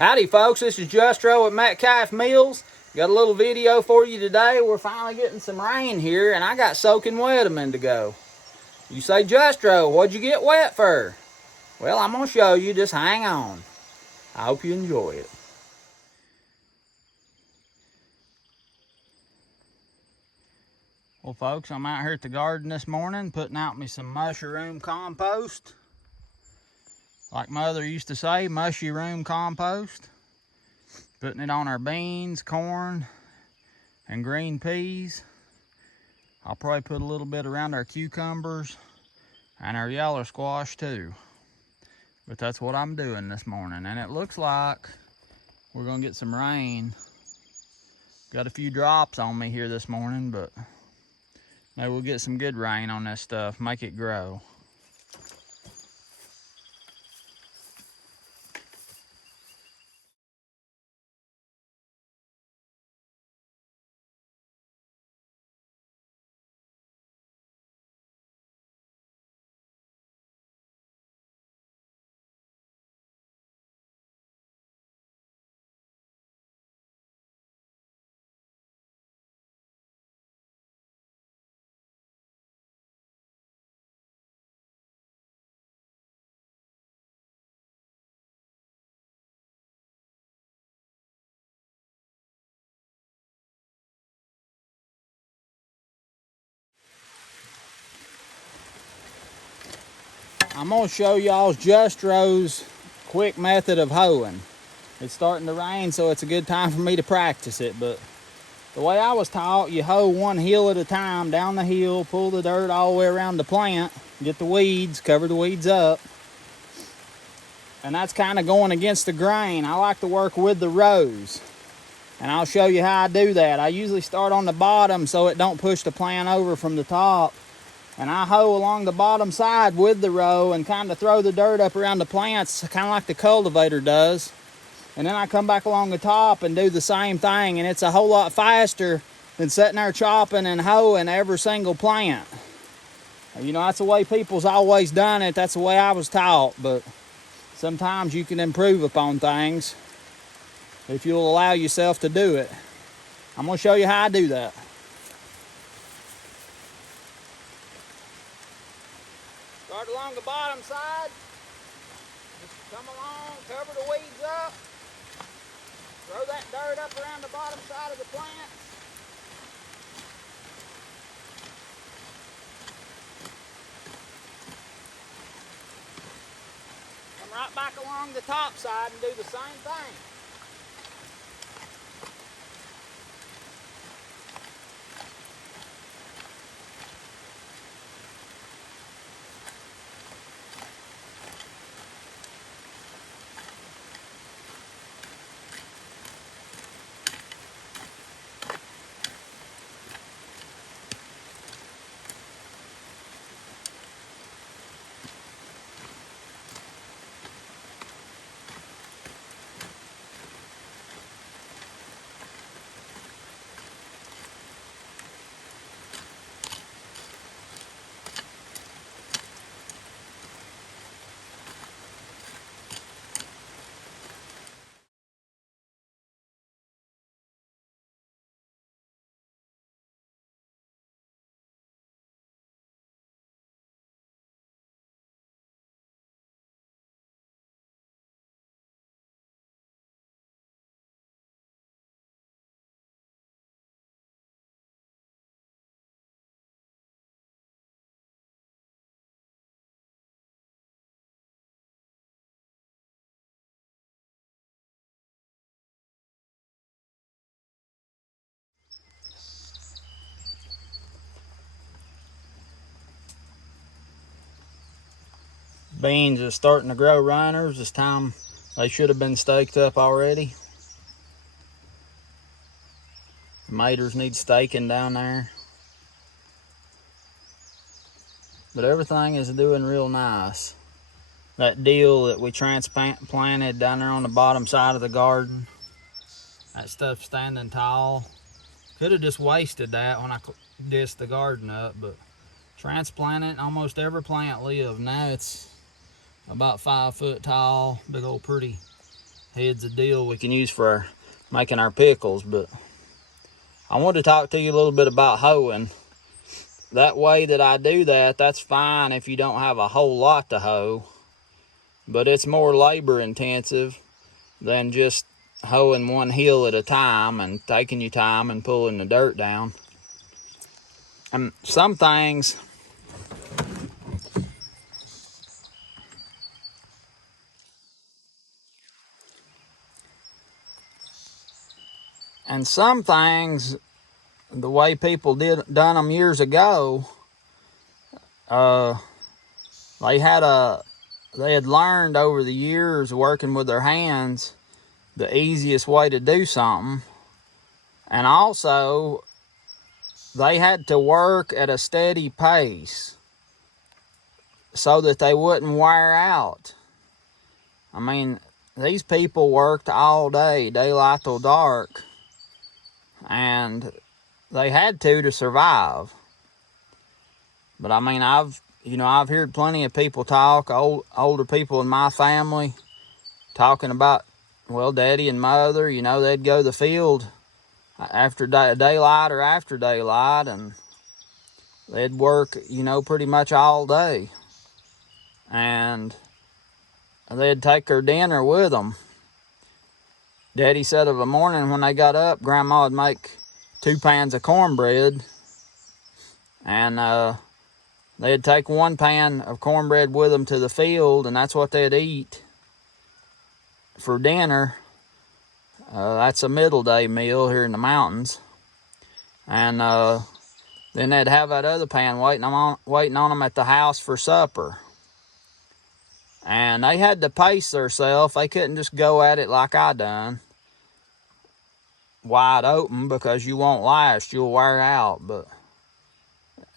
Howdy folks, this is Justro at Metcalf Mills. Got a little video for you today. We're finally getting some rain here and I got soaking wet a minute ago. You say, Justro, what'd you get wet for? Well, I'm gonna show you, just hang on. I hope you enjoy it. Well folks, I'm out here at the garden this morning putting out me some mushroom compost. Like Mother used to say, mushy room compost. Putting it on our beans, corn, and green peas. I'll probably put a little bit around our cucumbers and our yellow squash too. But that's what I'm doing this morning. And it looks like we're gonna get some rain. Got a few drops on me here this morning, but maybe we'll get some good rain on this stuff, make it grow. I'm gonna show y'all Justro's quick method of hoeing. It's starting to rain, so it's a good time for me to practice it, but the way I was taught, you hoe one hill at a time down the hill, pull the dirt all the way around the plant, get the weeds, cover the weeds up. And that's kind of going against the grain. I like to work with the rows. And I'll show you how I do that. I usually start on the bottom so it don't push the plant over from the top. And I hoe along the bottom side with the row and kind of throw the dirt up around the plants, kind of like the cultivator does. And then I come back along the top and do the same thing. And it's a whole lot faster than sitting there chopping and hoeing every single plant. You know, that's the way people's always done it. That's the way I was taught. But sometimes you can improve upon things if you'll allow yourself to do it. I'm going to show you how I do that. Start along the bottom side. Just come along, cover the weeds up. Throw that dirt up around the bottom side of the plant. Come right back along the top side and do the same thing. Beans is starting to grow runners. This time they should have been staked up already. Tomatoes need staking down there. But everything is doing real nice. That deal that we transplanted down there on the bottom side of the garden, that stuff's standing tall. Could have just wasted that when I dished the garden up, but transplanted almost every plant lived. Now it's about 5 foot tall, big old pretty head's a deal we can use for making our pickles. But I want to talk to you a little bit about hoeing. That way that I do that, that's fine if you don't have a whole lot to hoe, but it's more labor intensive than just hoeing one hill at a time and taking your time and pulling the dirt down. And some things the way people done them years ago, they had learned over the years working with their hands the easiest way to do something. And also, they had to work at a steady pace so that they wouldn't wear out. I mean, these people worked all day, daylight till dark, and they had to survive. But I mean, I've heard plenty of people talk, older people in my family, talking about, well, Daddy and Mother, they'd go to the field after daylight or after daylight, and they'd work, pretty much all day. And they'd take their dinner with them. Daddy said of a morning when they got up, Grandma would make 2 pans of cornbread, and they'd take 1 pan of cornbread with them to the field, and that's what they'd eat for dinner. That's a middle day meal here in the mountains. And then they'd have that other pan waiting on them at the house for supper. And they had to pace themselves. They couldn't just go at it like I done, wide open, because you won't last. You'll wear out. But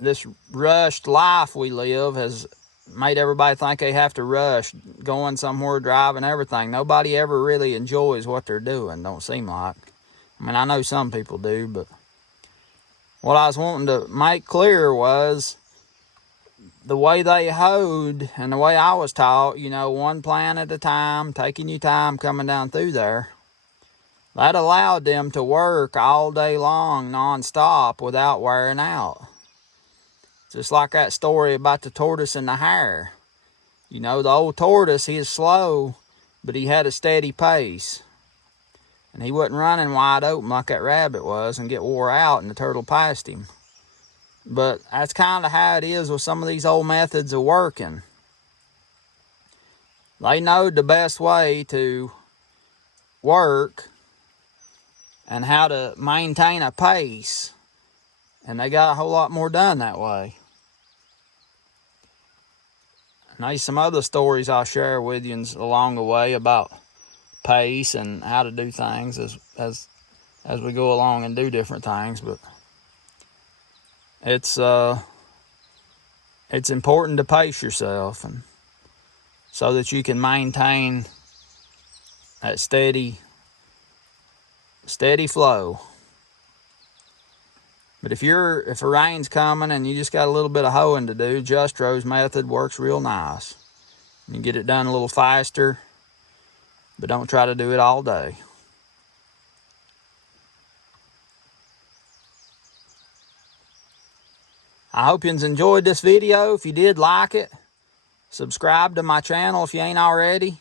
this rushed life we live has made everybody think they have to rush, going somewhere, driving, everything. Nobody ever really enjoys what they're doing, don't seem like. I mean, I know some people do, but what I was wanting to make clear was the way they hoed and the way I was taught, 1 plant at a time, taking your time coming down through there, that allowed them to work all day long, non-stop, without wearing out. Just like that story about the tortoise and the hare. The old tortoise, he was slow, but he had a steady pace. And he wasn't running wide open like that rabbit was and get wore out and the turtle passed him. But that's kind of how it is with some of these old methods of working. They know the best way to work and how to maintain a pace, and they got a whole lot more done that way. And there's some other stories I'll share with you along the way about pace and how to do things as we go along and do different things. But it's important to pace yourself, and so that you can maintain that steady flow. But if a rain's coming and you just got a little bit of hoeing to do, Just Row's method works real nice. You can get it done a little faster, but don't try to do it all day. I hope you enjoyed this video. If you did, like it. Subscribe to my channel if you ain't already.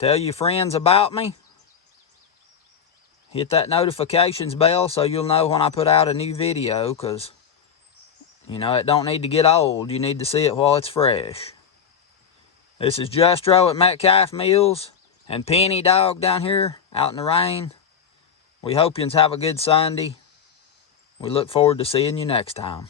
Tell your friends about me. Hit that notifications bell so you'll know when I put out a new video, because, it don't need to get old. You need to see it while it's fresh. This is Just Row at Metcalf Mills and Penny Dog down here out in the rain. We hope you have a good Sunday. We look forward to seeing you next time.